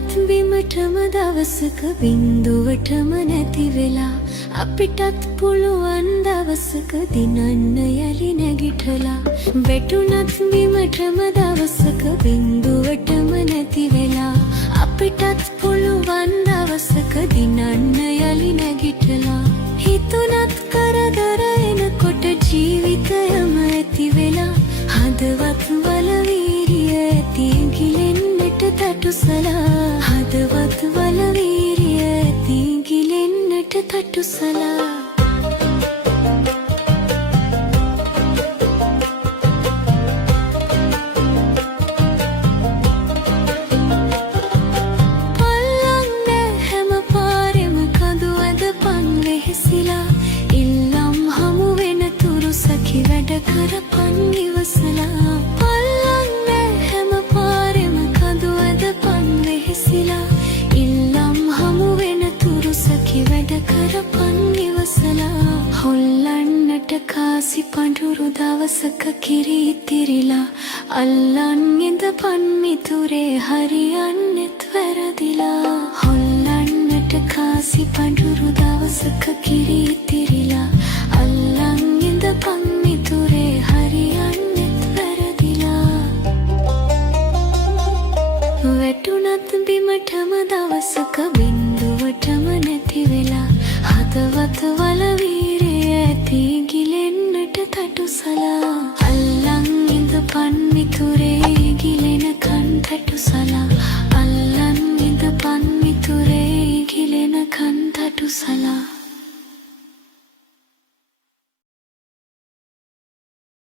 වැටුණත් බිමටම දවසක බින්දුවටම නැති වෙලා අපිටත් පුළුවන් දවසක දිනන්න යලි නැගිටලා වැටුණත් බිමටම දවසක බින්දුවටම නැති වෙලා අපිටත් පුළුවන් දවසක දිනන්න යලි නැගිටලා හිතුණත් කරදර එනකොට ජීවිතයම ඇති වෙලා හදවත් වල වීරිය ඇති ගිලෙන්නට තටුසලා හදවත් වල වීරිය ඇති ගිලෙන්නට තටුසලා කරපන් ඉවසලා පල්ලන්නේ හැම පාරෙම කඳු ඇදපන් වෙහෙසිලා ඉල්ලම් හමු වෙන තුරු සඛි වැඩ කරපන් ඉවසලා හොල්ලන්නට කාසි පඳුරු දවසක කිරි ඉතිරිලා අල්ලන් ඉඳපන් මිතුරේ හරියන්නෙත් වැරදිලා හොල්ලන්නට කාසි පඳුරු දවසක කිරි ඉතිරිලා අල්ලන් ඉඳපන් මිතුරේ හරියන්නෙත් වැරදිලා වැටුණත් බිමටම දවසක බින්දුවටම නැති වෙලා හදවත වල වීරිය ඇති ගිලෙන්නට තටුසලා අල්ලන් ඉඳපන් මිතුරේ ගිලෙනකන් තටුසලා අල්ලන් ඉඳපන් මිතුරේ ගිලෙනකන් තටුසලා